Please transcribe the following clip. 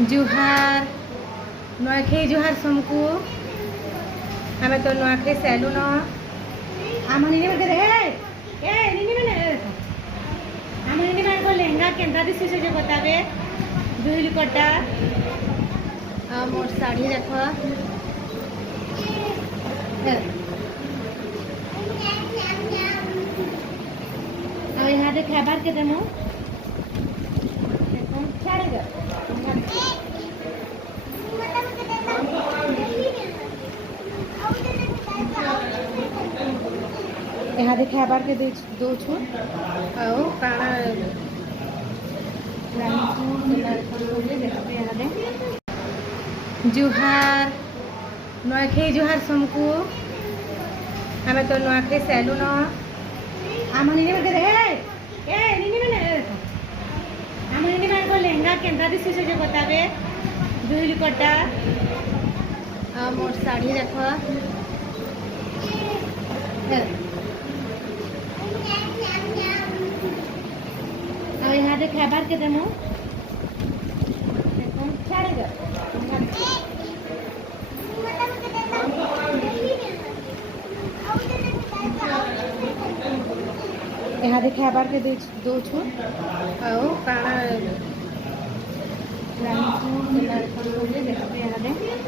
जुहार नयखे जुहार समकु हमें तो नयखे सैलून आम निनी में दे ए निनी में आम निनी में को लहंगा केंदा दिसि से जो बताबे दुहिल कटा आ मोर साड़ी देखो आ यहाँ दे खाबार के देमो छाड़ दे यहाँ देखे आबार के दौछु आओ काना जुहार नयखे जुहार समकु हमें तो नयखे सैलून आम निनी में दे ए निनी में आम निनी में को लहंगा केंदा दिसि से जो बताबे दुहिल कटा आ मोर साड़ी देखो आ यहाँ दे खाबार के देमो छाड़ दे यहाँ देखे आबार के दौछु आओ काना यहाँ दे